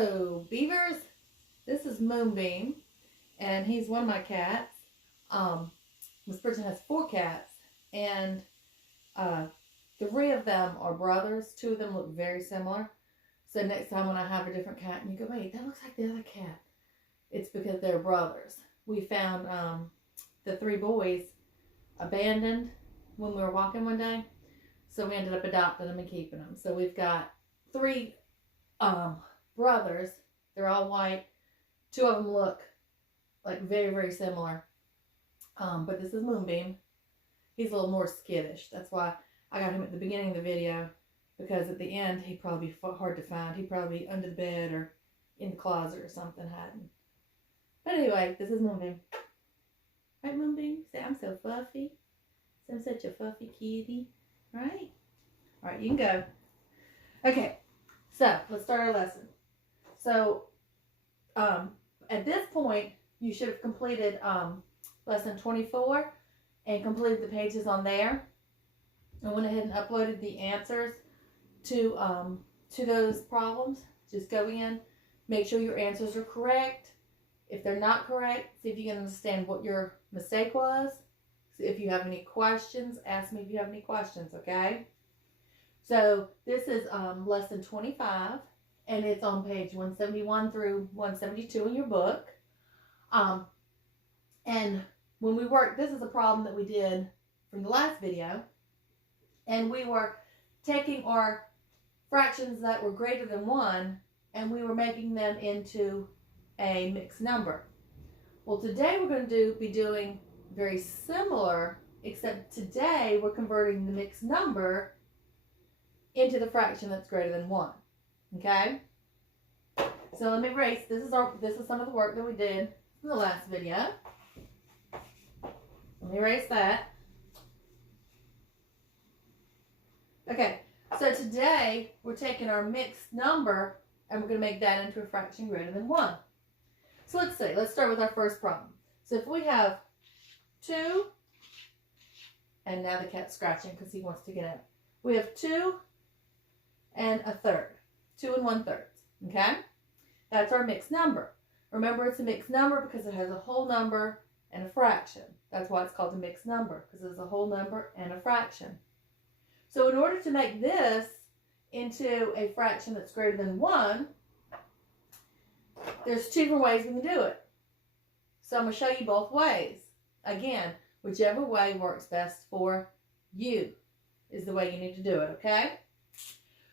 Hello, beavers. This is Moonbeam, and he's one of my cats. This person has 4 cats, and 3 of them are brothers. 2 of them look very similar. So next time when I have a different cat and you go, wait, that looks like the other cat, it's because they're brothers. We found the 3 boys abandoned when we were walking one day, so we ended up adopting them and keeping them. So we've got 3 brothers. They're all white. 2 of them look like very, very similar. But this is Moonbeam. He's a little more skittish. That's why I got him at the beginning of the video, because at the end he'd probably be hard to find. He'd probably be under the bed or in the closet or something hiding. But anyway, this is Moonbeam. Right, Moonbeam? Say, I'm so fluffy. Say, I'm such a fluffy kitty. Right? Alright, you can go. Okay, so let's start our lesson. So, at this point, you should have completed lesson 24 and completed the pages on there. I went ahead and uploaded the answers to those problems. Just go in, make sure your answers are correct. If they're not correct, see if you can understand what your mistake was. So if you have any questions, ask me if you have any questions, okay? So this is lesson 25, and it's on page 171 through 172 in your book. And when we worked, this is a problem that we did from the last video, and we were taking our fractions that were greater than 1, and we were making them into a mixed number. Well, today we're going to be doing very similar, except today we're converting the mixed number into the fraction that's greater than 1. Okay? So let me erase. This is some of the work that we did in the last video. Let me erase that. Okay, so today we're taking our mixed number and we're going to make that into a fraction greater than 1. So let's see. Let's start with our first problem. So if we have 2, and now the cat's scratching because he wants to get out. We have 2 and a third. 2 and 1/3. Okay? That's our mixed number. Remember, it's a mixed number because it has a whole number and a fraction. That's why it's called a mixed number, because it's a whole number and a fraction. So in order to make this into a fraction that's greater than 1, there's 2 different ways we can do it. So I'm going to show you both ways. Again, whichever way works best for you is the way you need to do it, okay?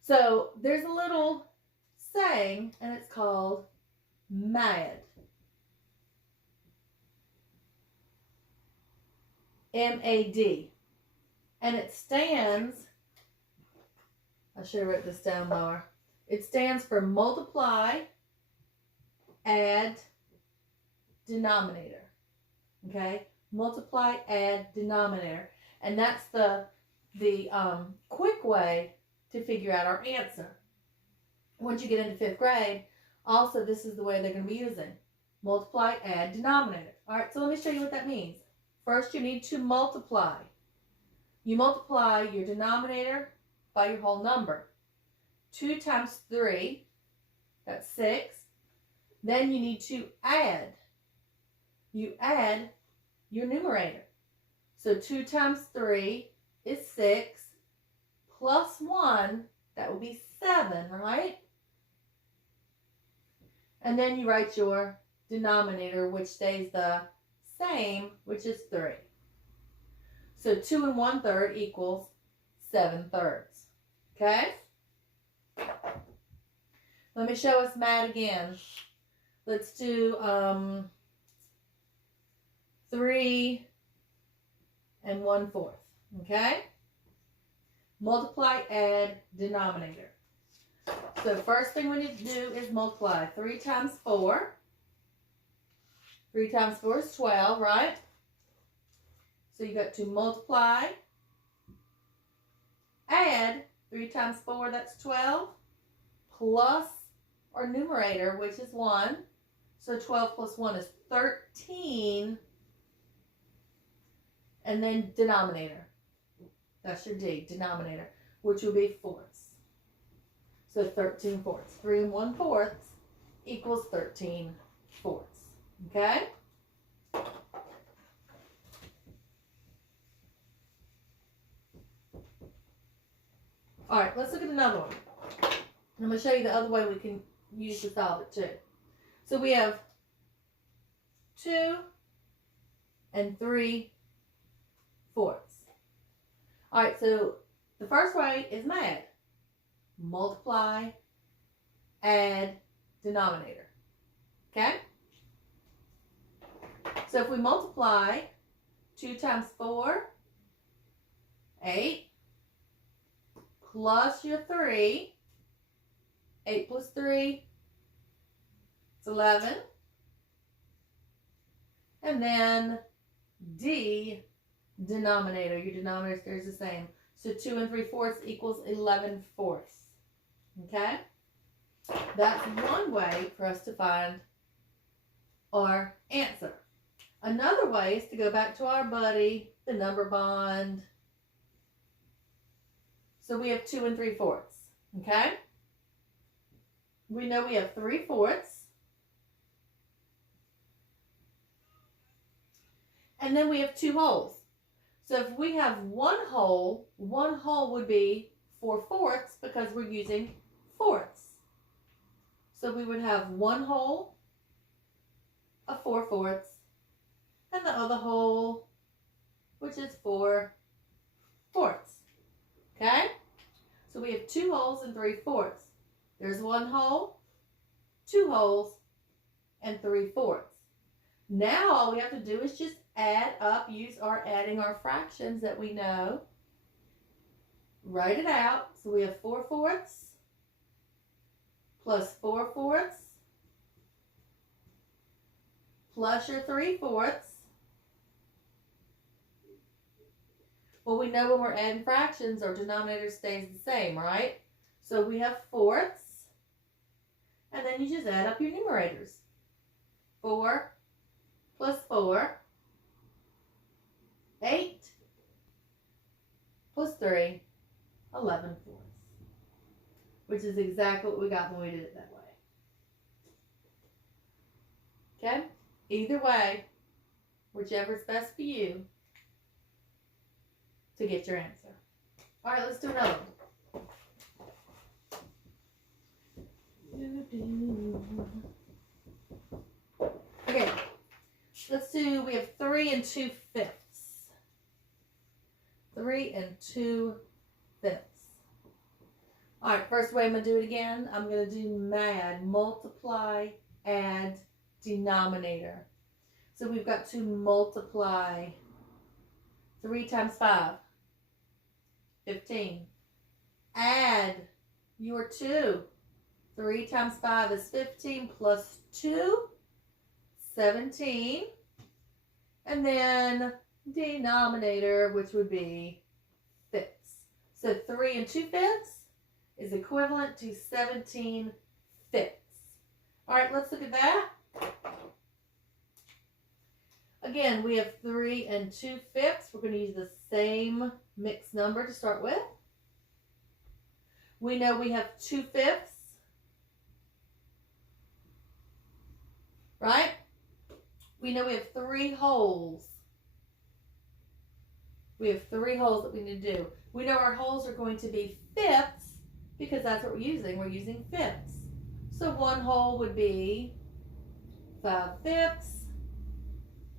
So there's a little saying, and it's called MAD. M-A-D. And it stands, I should have wrote this down lower. It stands for multiply, add, denominator. Okay? Multiply, add, denominator. And that's the quick way to figure out our answer. Once you get into 5th grade, also this is the way they're going to be using. Multiply, add, denominator. Alright, so let me show you what that means. First, you need to multiply. You multiply your denominator by your whole number. 2 times 3, that's 6. Then you need to add. You add your numerator. So 2 times 3 is 6, plus 1, that will be 7, right? And then you write your denominator, which stays the same, which is 3. So 2 and 1/3 equals 7/3. Okay? Let me show us MAD again. Let's do 3 and 1/4. Okay? Multiply, add, denominator. So first thing we need to do is multiply. 3 times 4. 3 times 4 is 12, right? So you got to multiply, add 3 times 4, that's 12, plus our numerator, which is 1. So 12 plus 1 is 13. And then denominator. That's your D, denominator, which will be fourths. So 13 fourths. 3 and 1/4 equals 13 fourths. Okay? All right, let's look at another one. I'm going to show you the other way we can use to solve it too. So we have 2 and 3 fourths. All right, so the first way is MAD. Multiply, add, denominator. Okay? So if we multiply 2 times 4, 8, plus your 3, 8 plus 3, it's 11. And then D, denominator. Your denominator stays the same. So 2 and 3/4 equals 11/4. Okay? That's one way for us to find our answer. Another way is to go back to our buddy, the number bond. So we have 2 and 3/4. Okay? We know we have 3/4. And then we have 2 wholes. So if we have one whole would be 4/4 because we're using fourths. So we would have one whole, a 4/4, and the other whole, which is 4/4. Okay? So we have 2 wholes and 3/4. There's one whole, 2 wholes, and 3/4. Now all we have to do is just add up, use our adding our fractions that we know. Write it out. So we have 4/4 plus 4/4 plus your 3/4. Well, we know when we're adding fractions, our denominator stays the same, right? So we have fourths, and then you just add up your numerators. 4 plus 4, 8 plus 3, 11/4, which is exactly what we got when we did it that way. Okay? Either way, whichever is best for you to get your answer. All right, let's do another one. Okay, let's do, we have 3 and 2/5. 3 and 2/5. All right, first way I'm going to do it again. I'm going to do MAD, multiply, add, denominator. So we've got to multiply 3 times 5, 15. Add your 2. 3 times 5 is 15 plus 2, 17. And then denominator, which would be fifths. So 3 and 2/5 is equivalent to 17 fifths. All right, let's look at that. Again, we have 3 and 2/5. We're going to use the same mixed number to start with. We know we have 2/5, right? We know we have 3 wholes. We have 3 wholes that we need to do. We know our wholes are going to be fifths because that's what we're using. We're using fifths. So one whole would be 5/5.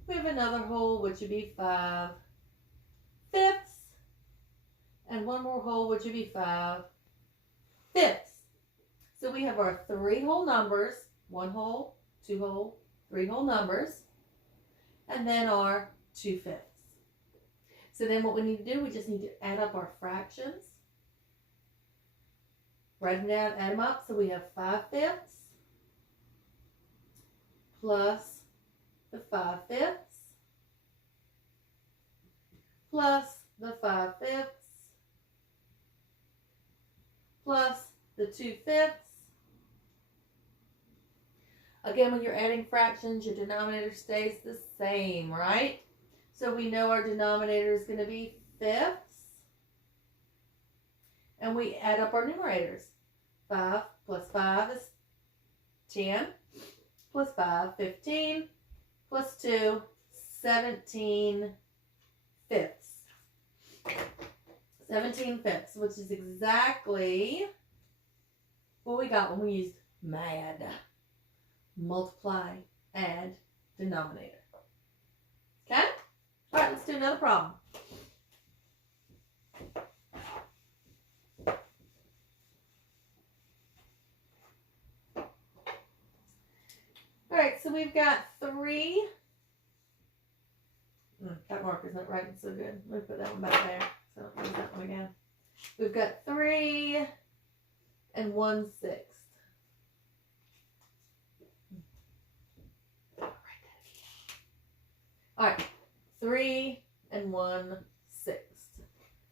We have another whole which would be 5/5. And one more whole which would be 5/5. So we have our 3 whole numbers, 1 whole, 2 whole, 3 whole numbers, and then our 2/5. So then what we need to do, we just need to add up our fractions. Write them down, add them up. So we have 5/5 plus the 5/5 plus the 5/5 plus the 2/5. Again, when you're adding fractions, your denominator stays the same, right? So we know our denominator is going to be fifths. And we add up our numerators. 5 plus 5 is 10, plus 5, 15, plus 2, 17 fifths. 17 fifths, which is exactly what we got when we used MAD. Multiply, add, denominator. Okay? All right, let's do another problem. All right, so we've got 3. That marker's not writing so good. Let me put that one back there so I don't use that one again. We've got 3 and 1/6. All right, 3 and 1/6.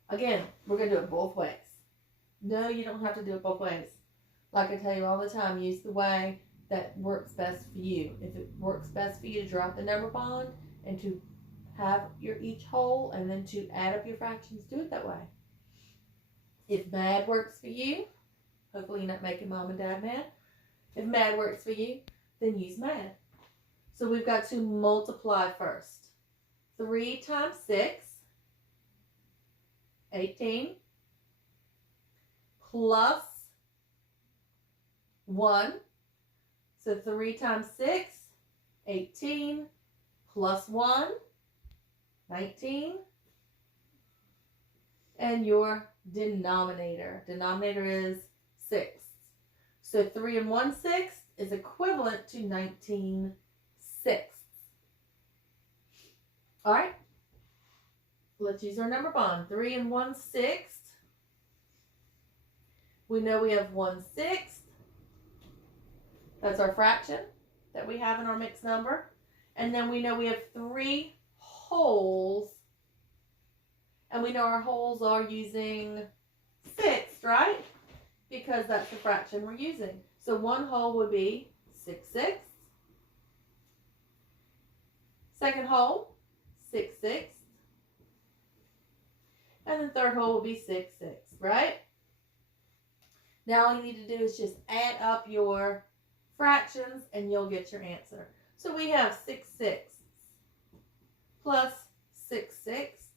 Again, we're going to do it both ways. No, you don't have to do it both ways. Like I tell you all the time, use the way that works best for you. If it works best for you to drop the number bond and to have your each whole and then to add up your fractions, do it that way. If MAD works for you, hopefully you're not making mom and dad mad. If MAD works for you, then use MAD. So we've got to multiply first. 3 times 6, 18, plus 1. So 3 times 6, 18, plus 1, 19. And your denominator. Denominator is 6. So 3 and 1/6 is equivalent to 19/6. All right. Let's use our number bond. 3 and 1/6. We know we have 1/6. That's our fraction that we have in our mixed number. And then we know we have 3 wholes. And we know our wholes are using 6, right? Because that's the fraction we're using. So 1 whole would be 6/6. Second whole, 6/6. And then third whole will be 6/6, right? Now all you need to do is just add up your fractions and you'll get your answer. So we have 6/6 plus 6/6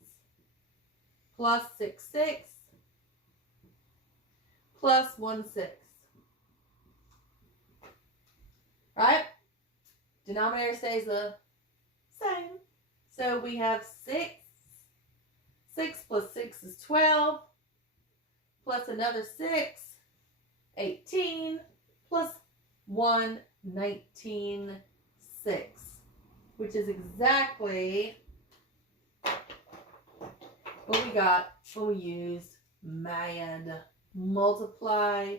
plus 6/6 plus 1/6. Right? Denominator stays the same. So we have 6. 6 plus 6 is 12. Plus another 6. 18. Plus 1, 19/6. Which is exactly what we got when we used MAD. Multiply,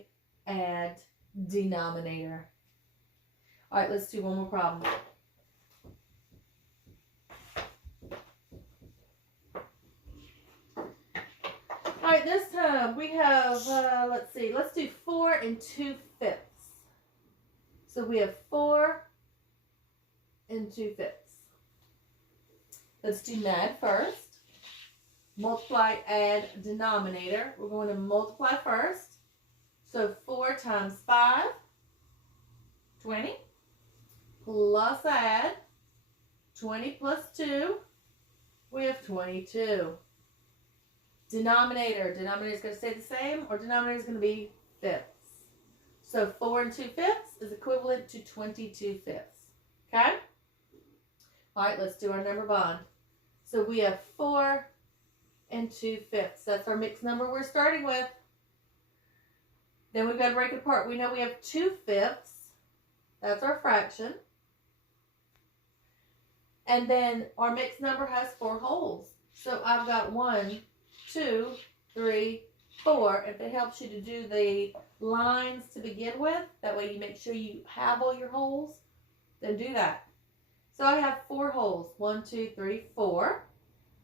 add, denominator. All right, let's do one more problem. All right, this time we have, let's see, let's do 4 and 2/5. So we have 4 and 2/5. Let's do MAD first. Multiply, add, denominator. We're going to multiply first. So 4 times 5, 20. Plus add, 20 plus 2, we have 22. Denominator is going to stay the same, or denominator is going to be fifths. So 4 and 2/5 is equivalent to 22/5. Okay? All right, let's do our number bond. So we have 4 and 2/5. That's our mixed number we're starting with. Then we've got to break it apart. We know we have 2/5. That's our fraction. And then our mixed number has 4 wholes. So I've got 1, 2, 3, 4. If it helps you to do the lines to begin with, that way you make sure you have all your holes, then do that. So I have 4 holes. 1, 2, 3, 4.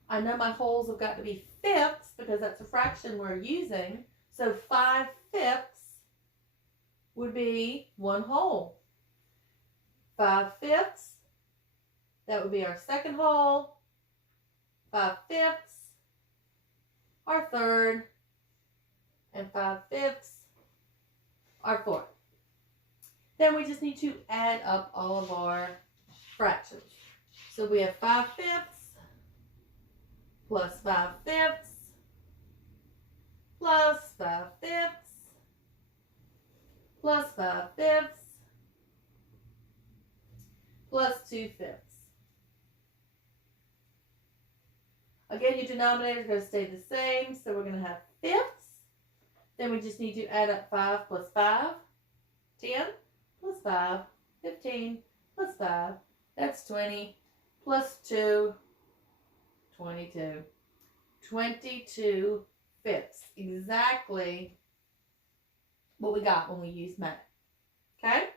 I know my holes have got to be fifths because that's a fraction we're using. So 5/5 would be 1 whole. 5/5, that would be our second whole. 5/5, our third. And 5/5, our fourth. Then we just need to add up all of our fractions. So we have 5/5 plus 5/5 plus 5/5 plus 5/5 plus 2/5. Again, your denominator is going to stay the same, so we're going to have fifths. Then we just need to add up 5 plus 5, 10 plus 5, 15 plus 5, that's 20, plus 2, 22. 22 fifths. Exactly what we got when we used math. Okay?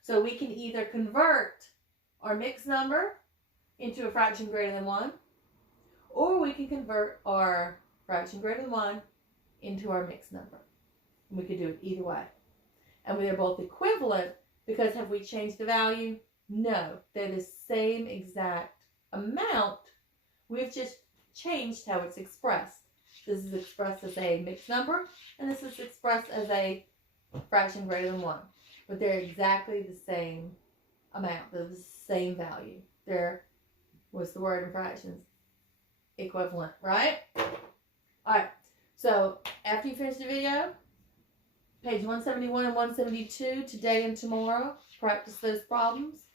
So we can either convert our mixed number into a fraction greater than 1, or we can convert our fraction greater than 1 into our mixed number. And we could do it either way. And we are both equivalent because have we changed the value? No. They're the same exact amount. We've just changed how it's expressed. This is expressed as a mixed number, and this is expressed as a fraction greater than 1. But they're exactly the same amount. They're the same value. They're, what's the word in fractions? Equivalent, right? Alright, so after you finish the video, page 171 and 172, today and tomorrow, practice those problems.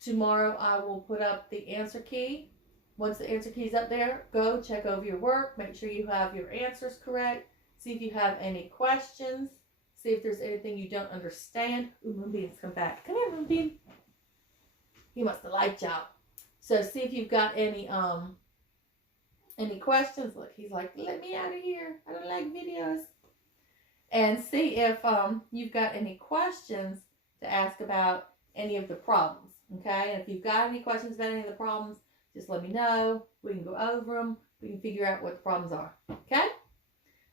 Tomorrow I will put up the answer key. Once the answer key is up there, go check over your work. Make sure you have your answers correct. See if you have any questions. See if there's anything you don't understand. Ooh, Moonbeam's come back. Come here, Moonbeam. He must have liked y'all. So see if you've got any questions. Look, he's like, let me out of here. I don't like videos. And see if you've got any questions to ask about any of the problems. Okay? And if you've got any questions about any of the problems, just let me know. We can go over them. We can figure out what the problems are. Okay?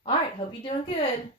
All right. Hope you're doing good.